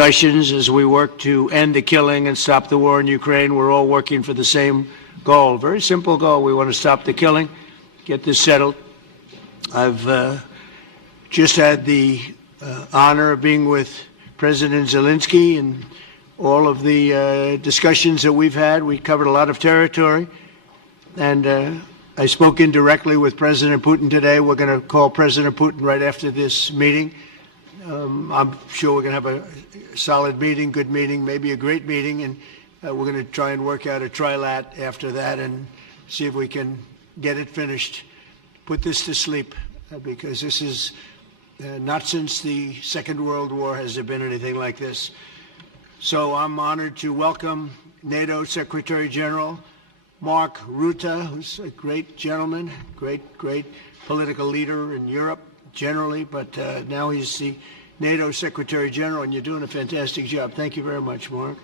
discussions as we work to end the killing and stop the war in Ukraine. We're all working for the same goal, very simple goal. We want to stop the killing, get this settled. I've just had the honor of being with President Zelensky and all of the discussions that we've had. We covered a lot of territory, and I spoke indirectly with President Putin today. We're going to call President Putin right after this meeting. I'm sure we're going to have a solid meeting, good meeting, maybe a great meeting, and we're going to try and work out a trilat after that and see if we can get it finished, put this to sleep, because this is not since the Second World War has there been anything like this. So I'm honored to welcome NATO Secretary General Mark Rutte, who's a great gentleman, great political leader in Europe generally, but now he's the NATO Secretary General, and you're doing a fantastic job. Thank you very much, Mark.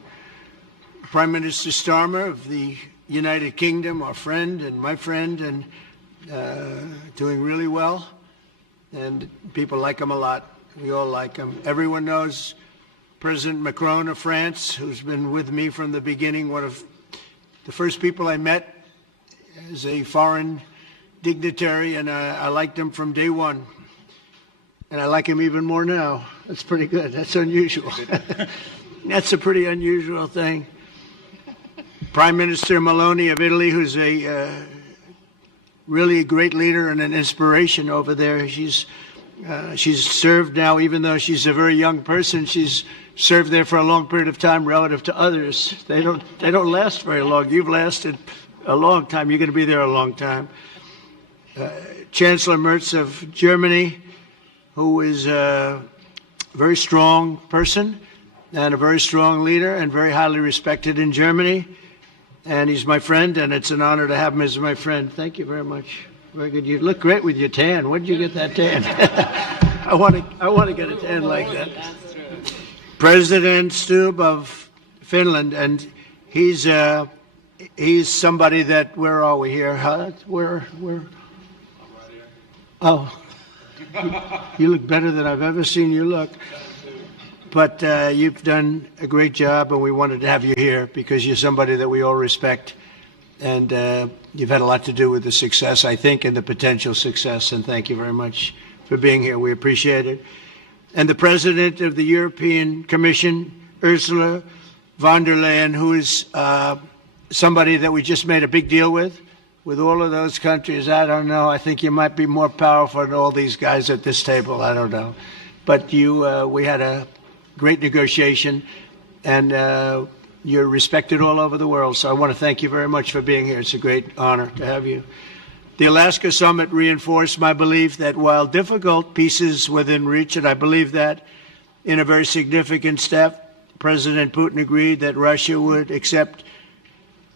Prime Minister Starmer of the United Kingdom, our friend and my friend, and doing really well, and people like him a lot. We all like him. Everyone knows President Macron of France, who's been with me from the beginning, one of the first people I met as a foreign dignitary, and I liked him from day one. And I like him even more now. That's pretty good. That's unusual. That's a pretty unusual thing. Prime Minister Meloni of Italy, who's a really a great leader and an inspiration over there. She's served now, even though she's a very young person, she's served there for a long period of time relative to others. They don't last very long. You've lasted a long time. You're going to be there a long time. Chancellor Merz of Germany, who is a very strong person and a very strong leader and very highly respected in Germany. And he's my friend, and it's an honor to have him as my friend. Thank you very much. Very good. You look great with your tan. Where did you get that tan? I want to get a tan like that. President Stubb of Finland, and he's somebody that, where are we here? Huh? Where? Oh. You look better than I've ever seen you look. But you've done a great job, and we wanted to have you here because you're somebody that we all respect. And you've had a lot to do with the success, I think, and the potential success. And thank you very much for being here. We appreciate it. And the President of the European Commission, Ursula von der Leyen, who is somebody that we just made a big deal with all of those countries. I don't know. I think you might be more powerful than all these guys at this table. I don't know. But we had a great negotiation, and you're respected all over the world. So I want to thank you very much for being here. It's a great honor to have you. The Alaska Summit reinforced my belief that while difficult, peace is within reach, and I believe that in a very significant step, President Putin agreed that Russia would accept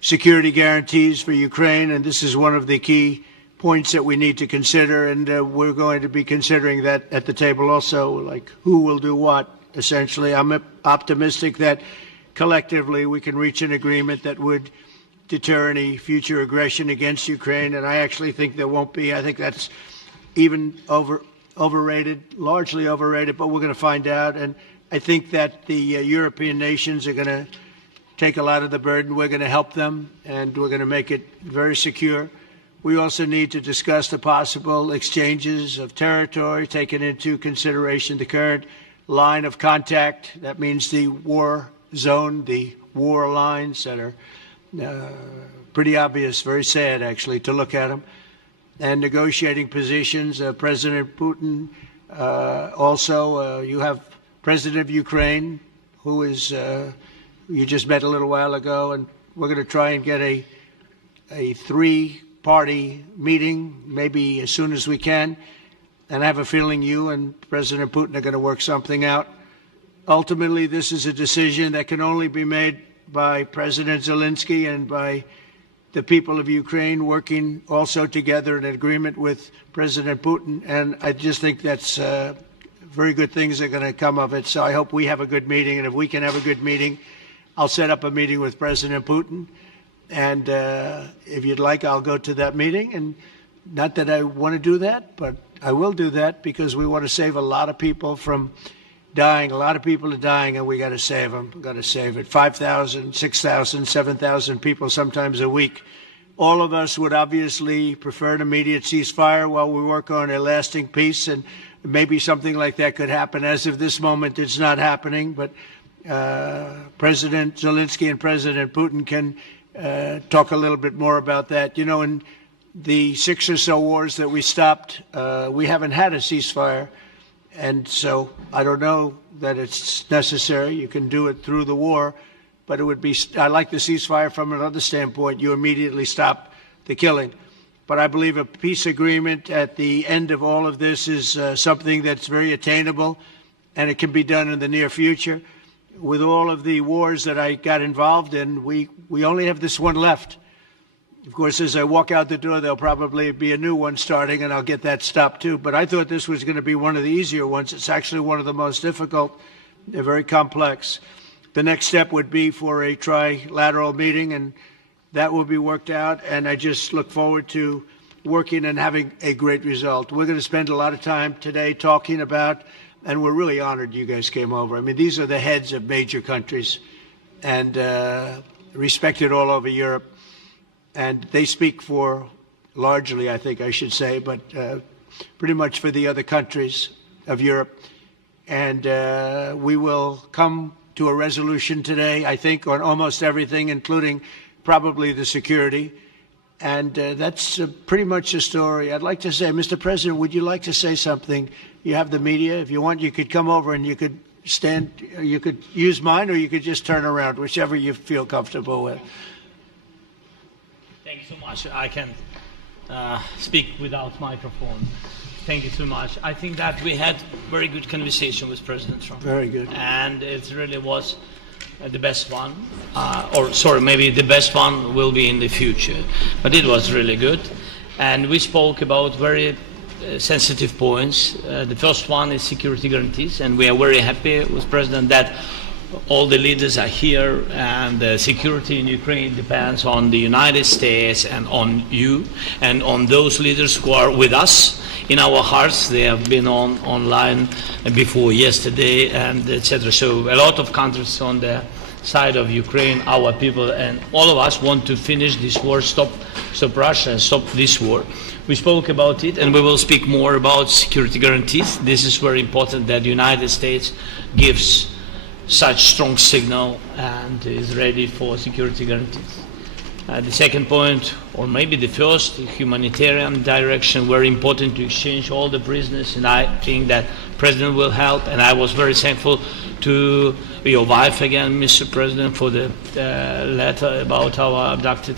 security guarantees for Ukraine, and this is one of the key points that we need to consider, and we're going to be considering that at the table also, like who will do what, essentially. I'm optimistic that collectively we can reach an agreement that would deter any future aggression against Ukraine, and I actually think there won't be. I think that's even overrated, largely overrated, but we're going to find out, and I think that the European nations are going to take a lot of the burden. We're going to help them, and we're going to make it very secure. We also need to discuss the possible exchanges of territory, taking into consideration the current line of contact. That means the war zone, the war lines that are pretty obvious, very sad, actually, to look at them. And negotiating positions. President Putin, also, you have President of Ukraine, who is you just met a little while ago, and we're going to try and get a three-party meeting, maybe as soon as we can. And I have a feeling you and President Putin are going to work something out. Ultimately, this is a decision that can only be made by President Zelensky and by the people of Ukraine working also together in agreement with President Putin. And I just think that's very good things are going to come of it. So I hope we have a good meeting. And if we can have a good meeting, I'll set up a meeting with President Putin. And if you'd like, I'll go to that meeting. And not that I want to do that, but I will do that because we want to save a lot of people from dying. A lot of people are dying, and we got to save them. We got to save it. 5,000, 6,000, 7,000 people sometimes a week. All of us would obviously prefer an immediate ceasefire while we work on a lasting peace, and maybe something like that could happen. As of this moment, it's not happening, but President Zelensky and President Putin can talk a little bit more about that. You know, in the 6 or so wars that we stopped, we haven't had a ceasefire, and so I don't know that it's necessary. You can do it through the war, but it would be, I like the ceasefire from another standpoint. You immediately stop the killing. But I believe a peace agreement at the end of all of this is something that's very attainable, and it can be done in the near future. With all of the wars that I got involved in, we only have this one left. Of course, as I walk out the door, there'll probably be a new one starting, and I'll get that stopped too. But I thought this was going to be one of the easier ones. It's actually one of the most difficult. They're very complex. The next step would be for a trilateral meeting, and that will be worked out. And I just look forward to working and having a great result. We're going to spend a lot of time today talking about, and we're really honored you guys came over. I mean, these are the heads of major countries and respected all over Europe. And they speak for, largely, I think I should say, but pretty much for the other countries of Europe. And we will come to a resolution today, I think, on almost everything, including probably the security. And that's pretty much the story. I'd like to say, Mr. President, would you like to say something? You have the media. If you want, you could come over and you could stand, you could use mine, or you could just turn around, whichever you feel comfortable with. Thank you so much. I can speak without microphone. Thank you so much. I think that we had very good conversation with President Trump. Very good. And it really was the best one. Or sorry, maybe the best one will be in the future. But it was really good. And we spoke about very sensitive points. The first one is security guarantees. And we are very happy with President that all the leaders are here, and the security in Ukraine depends on the United States and on you and on those leaders who are with us in our hearts. They have been online before yesterday, and etc. So a lot of countries on the side of Ukraine, our people, and all of us want to finish this war, stop Russia, and stop this war. We spoke about it, and we will speak more about security guarantees. This is very important that the United States gives such strong signal and is ready for security guarantees. The second point, or maybe the first, humanitarian direction, very important to exchange all the prisoners, and I think that President will help. And I was very thankful to your wife again, Mr. President, for the letter about our abducted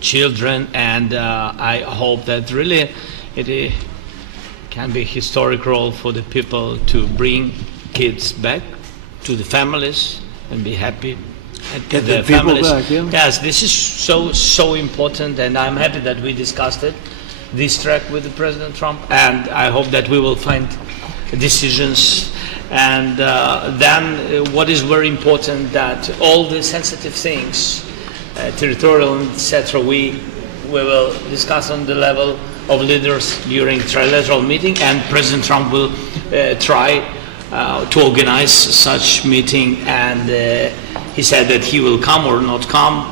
children, and I hope that really it can be a historic role for the people to bring kids back to the families and be happy and get the families back, yeah. Yes, this is so important, and I'm happy that we discussed it, this track with the President Trump, and I hope that we will find decisions. And then what is very important, that all the sensitive things, territorial, etc., we will discuss on the level of leaders during trilateral meeting, and President Trump will try to organize such meeting, and he said that he will come or not come.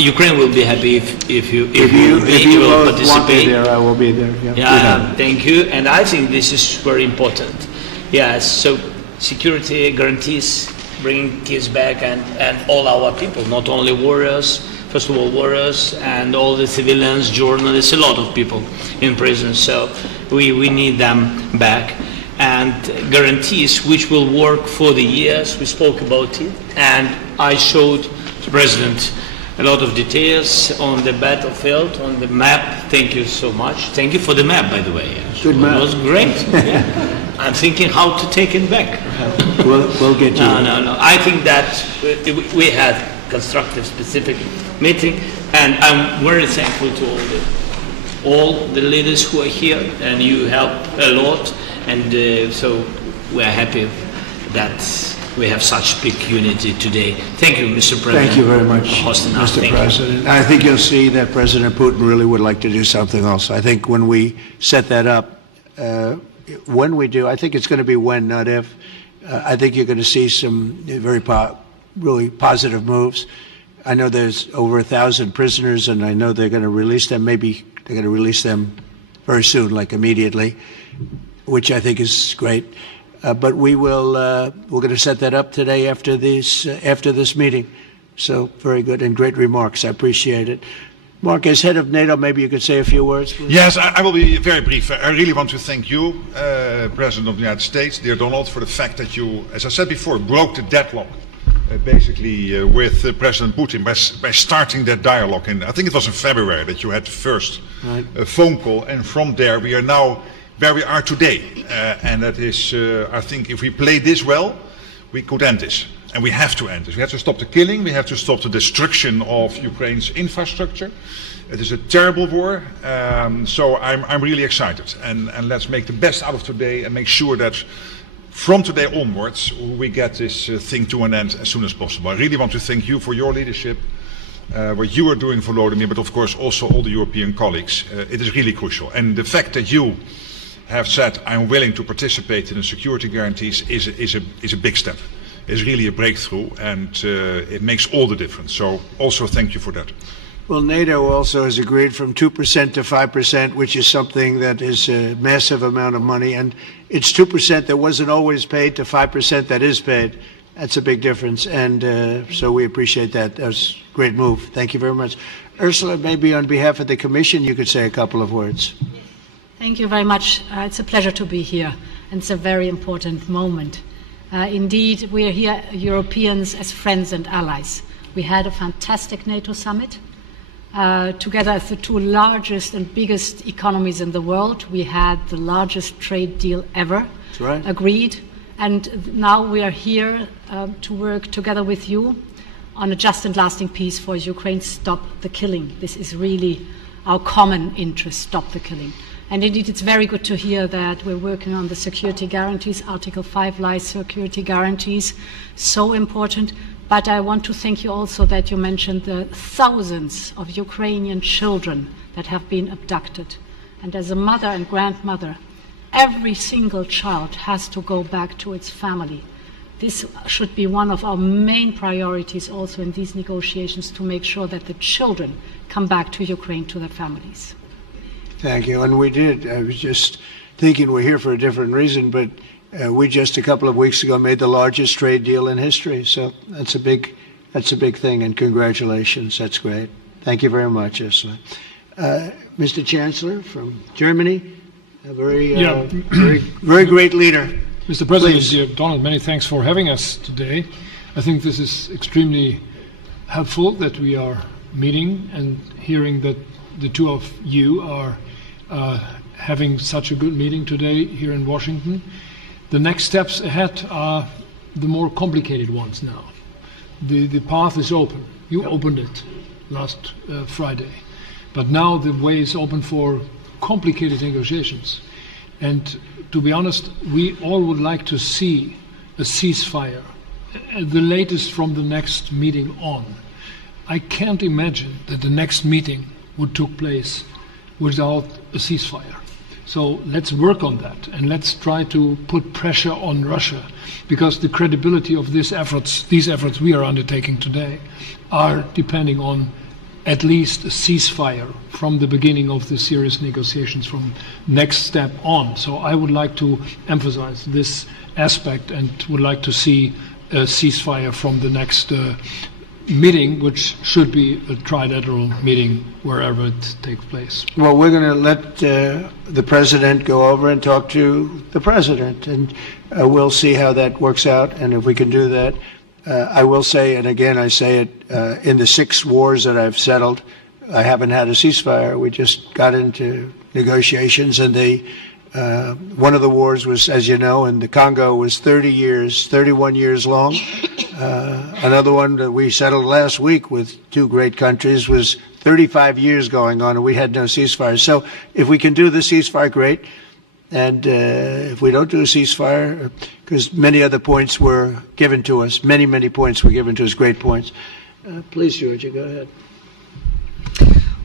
Ukraine will be happy if you will participate. Want me there, I will be there. Yeah, thank you. And I think this is very important. Yes, so security guarantees, bringing kids back, and all our people, not only warriors, first of all warriors, and all the civilians, journalists, a lot of people in prison. So we need them back. And guarantees which will work for the years. We spoke about it, and I showed the President a lot of details on the battlefield, on the map. Thank you so much. Thank you for the map, by the way. Good map. It was great. Yeah. I'm thinking how to take it back. We'll get you. No. I think that we had constructive, specific meeting, and I'm very thankful to all the leaders who are here, and you helped a lot. And so we are happy that we have such big unity today. Thank you, Mr. President. Thank you very much, Mr. President. I think you'll see that President Putin really would like to do something else. I think when we set that up, when we do, I think it's going to be when, not if. I think you're going to see some really positive moves. I know there's over 1,000 prisoners, and I know they're going to release them. Maybe they're going to release them very soon, like immediately, which I think is great. But we're going to set that up today after this meeting. So very good and great remarks. I appreciate it. Mark, as head of NATO, maybe you could say a few words, please. Yes, I will be very brief. I really want to thank you, President of the United States, dear Donald, for the fact that you, as I said before, broke the deadlock with President Putin by starting that dialogue. And I think it was in February that you had the first phone call, and from there we are now where we are today. And that is, I think, if we play this well, we could end this. And we have to end this. We have to stop the killing. We have to stop the destruction of Ukraine's infrastructure. It is a terrible war. So I'm really excited. And let's make the best out of today and make sure that from today onwards we get this thing to an end as soon as possible. I really want to thank you for your leadership, what you are doing for Volodymyr, but of course also all the European colleagues. It is really crucial. And the fact that you have said I'm willing to participate in the security guarantees is a big step. Is really a breakthrough, and it makes all the difference. So also thank you for that. Well, NATO also has agreed from 2% to 5%, which is something that is a massive amount of money. And it's 2% that wasn't always paid to 5% that is paid. That's a big difference. And so we appreciate that. That was a great move. Thank you very much. Ursula, maybe on behalf of the Commission, you could say a couple of words. Thank you very much. It's a pleasure to be here. And it's a very important moment. Indeed, we are here, Europeans, as friends and allies. We had a fantastic NATO summit. Together as the two largest and biggest economies in the world, we had the largest trade deal ever agreed. And now we are here to work together with you on a just and lasting peace for Ukraine. Stop the killing. This is really our common interest, stop the killing. And indeed, it's very good to hear that we're working on the security guarantees, Article 5 lies security guarantees, so important. But I want to thank you also that you mentioned the thousands of Ukrainian children that have been abducted. And as a mother and grandmother, every single child has to go back to its family. This should be one of our main priorities also in these negotiations, to make sure that the children come back to Ukraine, to their families. Thank you. And we did. I was just thinking we're here for a different reason, but we just a couple of weeks ago made the largest trade deal in history. So that's a big thing, and congratulations. That's great. Thank you very much, Ursula. Mr. Chancellor from Germany, a very great leader. Mr. President, Please. dear Donald, many thanks for having us today. I think this is extremely helpful that we are meeting and hearing that the two of you are having such a good meeting today here in Washington. The next steps ahead are the more complicated ones now. The path is open. You opened it last Friday. But now the way is open for complicated negotiations. And to be honest, we all would like to see a ceasefire, the latest from the next meeting on. I can't imagine that the next meeting would take place without a ceasefire. So let's work on that, and let's try to put pressure on Russia, because the credibility of these efforts we are undertaking today are depending on at least a ceasefire from the beginning of the serious negotiations from next step on. So I would like to emphasize this aspect and would like to see a ceasefire from the next meeting, which should be a trilateral meeting wherever it takes place. Well, we're going to let the president go over and talk to the president, and we'll see how that works out, and if we can do that. I will say, and again I say it, in the 6 wars that I've settled, I haven't had a ceasefire. We just got into negotiations, and one of the wars was, as you know, in the Congo was 31 years long. Another one that we settled last week with 2 great countries was 35 years going on, and we had no ceasefire. So if we can do the ceasefire, great. And if we don't do a ceasefire, because many other points were given to us, many points were given to us, great points. Please, Georgia, go ahead.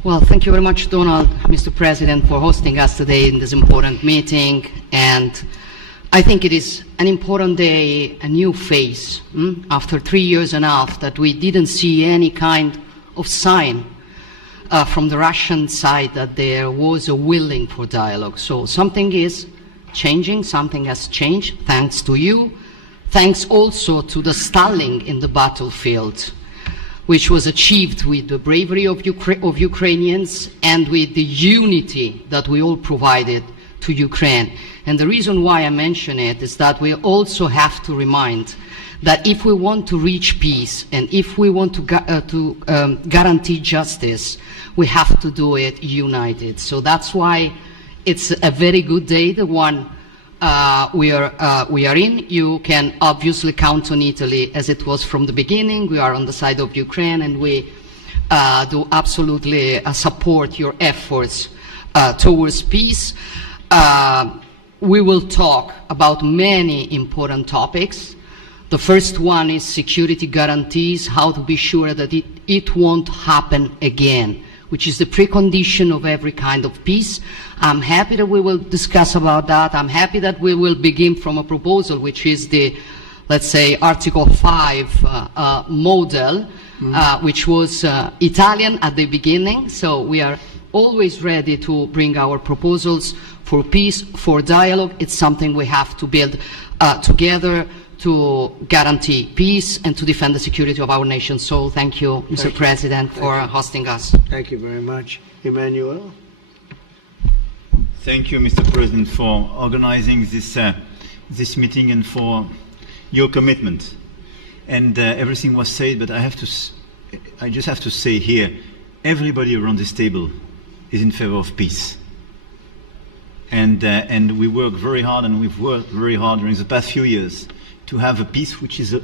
Well, thank you very much, Donald, Mr. President, for hosting us today in this important meeting. And I think it is an important day, a new phase, after 3 years and a half that we didn't see any kind of sign from the Russian side that there was a willing for dialogue. So something is changing, something has changed, thanks to you. Thanks also to the stalling in the battlefield, which was achieved with the bravery of Ukrainians and with the unity that we all provided to Ukraine. And the reason why I mention it is that we also have to remind that if we want to reach peace and if we want to guarantee justice, we have to do it united. So that's why it's a very good day, the one we are in. You can obviously count on Italy as it was from the beginning. We are on the side of Ukraine, and we do absolutely support your efforts towards peace. We will talk about many important topics. The first one is security guarantees, how to be sure that it won't happen again, which is the precondition of every kind of peace. I'm happy that we will discuss about that. I'm happy that we will begin from a proposal, which is the, let's say, Article 5 model, which was Italian at the beginning. So we are always ready to bring our proposals for peace, for dialogue. It's something we have to build together to guarantee peace and to defend the security of our nation. So thank you, Mr. President, for hosting us. Thank you very much. Emmanuel? Thank you, Mr. President, for organizing this meeting and for your commitment. And everything was said, but I just have to say here, everybody around this table is in favor of peace. And we work very hard, and we've worked very hard during the past few years to have a peace which is a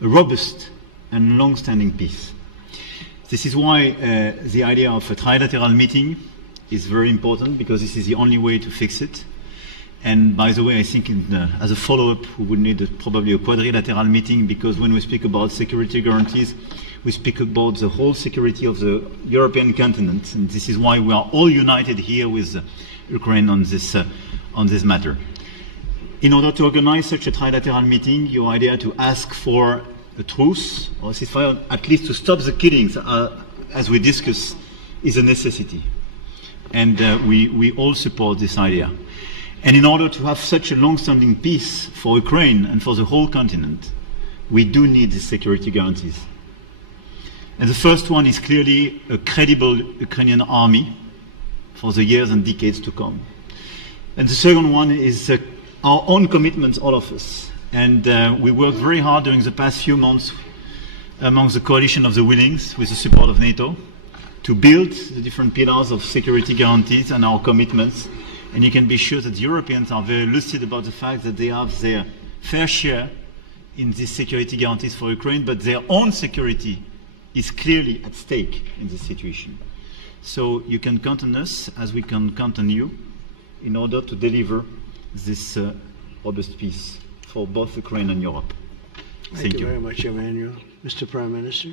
robust and long-standing peace. This is why the idea of a trilateral meeting is very important, because this is the only way to fix it. And by the way, I think as a follow-up, we would need probably a quadrilateral meeting, because when we speak about security guarantees, we speak about the whole security of the European continent. And this is why we are all united here with Ukraine on this matter. In order to organize such a trilateral meeting, your idea to ask for a truce or ceasefire, at least to stop the killings, as we discussed, is a necessity. And we all support this idea. And in order to have such a long-standing peace for Ukraine and for the whole continent, we do need the security guarantees. And the first one is clearly a credible Ukrainian army for the years and decades to come. And the second one is our own commitments, all of us. And we worked very hard during the past few months amongst the coalition of the willings, with the support of NATO, to build the different pillars of security guarantees and our commitments. And you can be sure that the Europeans are very lucid about the fact that they have their fair share in these security guarantees for Ukraine, but their own security is clearly at stake in this situation. So you can count on us, as we can count on you, in order to deliver this robust peace for both Ukraine and Europe. Thank you very much, Emmanuel. Mr. Prime Minister?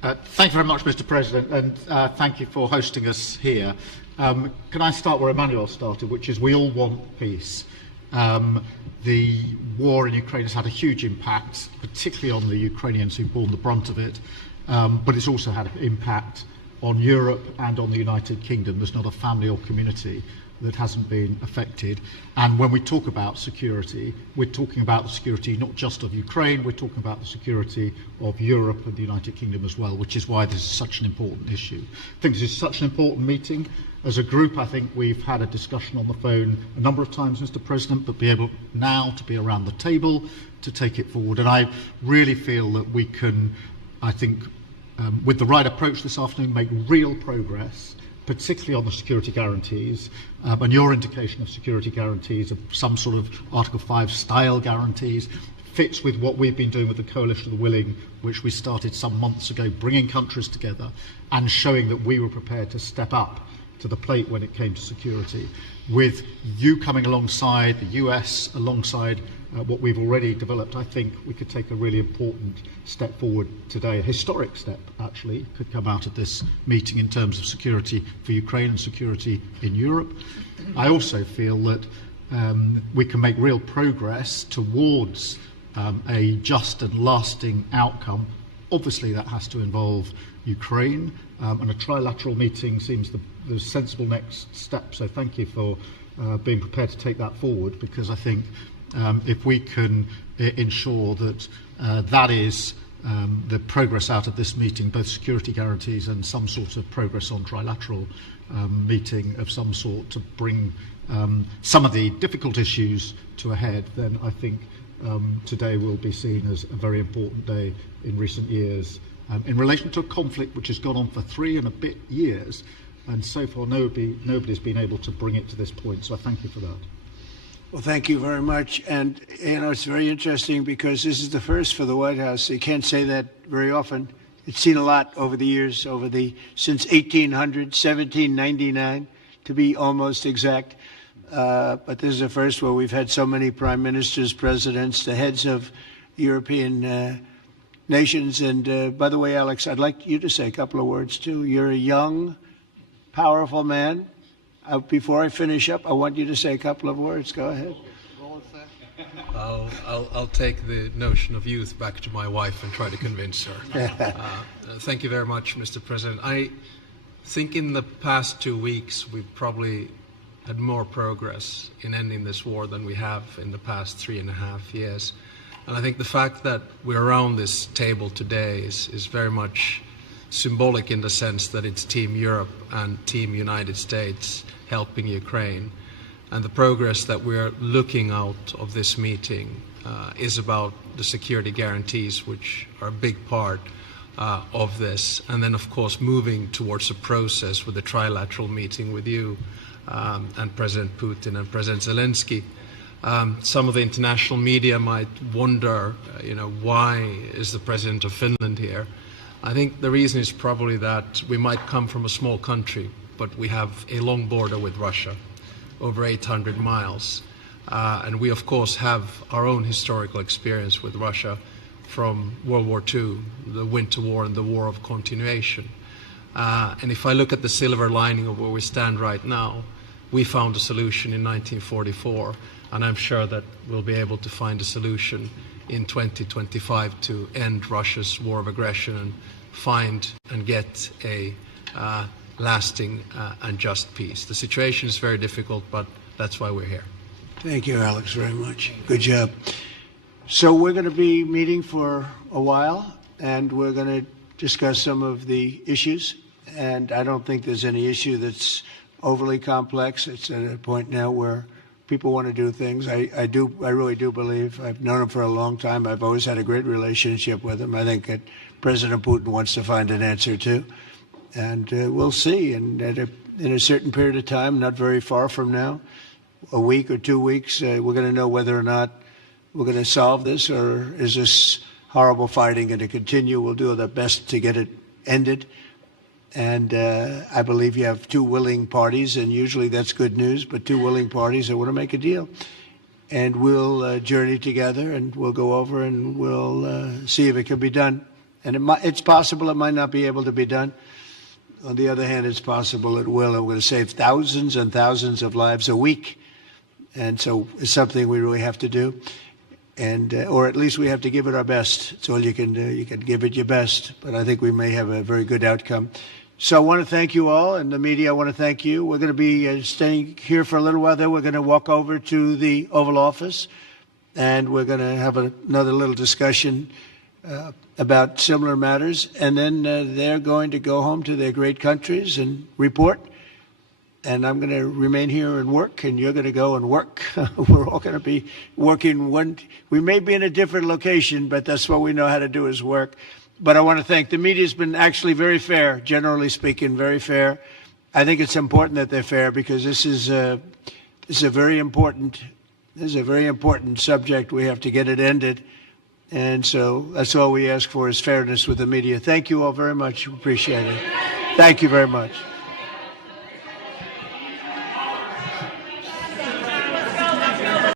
Thank you very much, Mr. President, and thank you for hosting us here. Can I start where Emmanuel started, which is we all want peace. The war in Ukraine has had a huge impact, particularly on the Ukrainians who've borne the brunt of it, but it's also had an impact on Europe and on the United Kingdom. There's not a family or community that hasn't been affected. And when we talk about security, we're talking about the security not just of Ukraine, we're talking about the security of Europe and the United Kingdom as well, which is why this is such an important issue. I think this is such an important meeting. As a group, I think we've had a discussion on the phone a number of times, Mr. President, but be able now to be around the table to take it forward. And I really feel that we can, I think, with the right approach this afternoon, make real progress, particularly on the security guarantees, and your indication of security guarantees of some sort of Article 5 style guarantees fits with what we've been doing with the Coalition of the Willing, which we started some months ago, bringing countries together and showing that we were prepared to step up to the plate when it came to security, with you coming alongside, the US alongside what we've already developed, I think we could take a really important step forward today, a historic step actually, could come out of this meeting in terms of security for Ukraine and security in Europe. I also feel that we can make real progress towards a just and lasting outcome. Obviously that has to involve Ukraine, and a trilateral meeting seems the sensible next step, so thank you for being prepared to take that forward, because I think if we can ensure that that is the progress out of this meeting, both security guarantees and some sort of progress on trilateral meeting of some sort to bring some of the difficult issues to a head, then I think today will be seen as a very important day in recent years in relation to a conflict which has gone on for 3 and a bit years, and so far nobody's been able to bring it to this point, so I thank you for that. Well, thank you very much. And, it's very interesting because this is the first for the White House. You can't say that very often. It's seen a lot over the years, since 1800, 1799, to be almost exact. But this is the first where we've had so many prime ministers, presidents, the heads of European nations. And by the way, Alex, I'd like you to say a couple of words too. You're a young, powerful man. Before I finish up, I want you to say a couple of words. Go ahead. I'll take the notion of youth back to my wife and try to convince her. Thank you very much, Mr. President. I think in the past 2 weeks we've probably had more progress in ending this war than we have in the past 3.5 years. And I think the fact that we're around this table today is very much symbolic in the sense that it's Team Europe and Team United States helping Ukraine. And the progress that we're looking out of this meeting is about the security guarantees, which are a big part of this. And then, of course, moving towards a process with a trilateral meeting with you and President Putin and President Zelensky. Some of the international media might wonder, why is the President of Finland here? I think the reason is probably that we might come from a small country, but we have a long border with Russia, over 800 miles. And we, of course, have our own historical experience with Russia from World War II, the Winter War and the War of Continuation. And if I look at the silver lining of where we stand right now, we found a solution in 1944, and I'm sure that we'll be able to find a solution in 2025 to end Russia's war of aggression and find and get a lasting and just peace. The situation is very difficult, but that's why we're here. Thank you, Alex, very much. Good job. So we're going to be meeting for a while, and we're going to discuss some of the issues. And I don't think there's any issue that's overly complex. It's at a point now where people want to do things. I really do believe. I've known him for a long time. I've always had a great relationship with him. I think that President Putin wants to find an answer too. And we'll see. And in a certain period of time, not very far from now, a week or 2 weeks, we're going to know whether or not we're going to solve this, or is this horrible fighting going to continue. We'll do our best to get it ended. And I believe you have two willing parties, and usually that's good news, but two willing parties that want to make a deal. And we'll journey together, and we'll go over, and we'll see if it can be done. And it's possible it might not be able to be done. On the other hand, it's possible it will. And we're going to save thousands and thousands of lives a week. And so it's something we really have to do. And or at least we have to give it our best. It's all you can do. You can give it your best. But I think we may have a very good outcome. So I want to thank you all, and the media, I want to thank you. We're going to be staying here for a little while. Then we're going to walk over to the Oval Office, and we're going to have another little discussion about similar matters. And then they're going to go home to their great countries and report. And I'm going to remain here and work, and you're going to go and work. We're all going to be working we may be in a different location, but that's what we know how to do is work. But I want to thank the media. Has been actually very fair, generally speaking, very fair. I think it's important that they're fair because this is a very important subject. We have to get it ended. And so that's all we ask for is fairness with the media. Thank you all very much. Appreciate it. Thank you very much.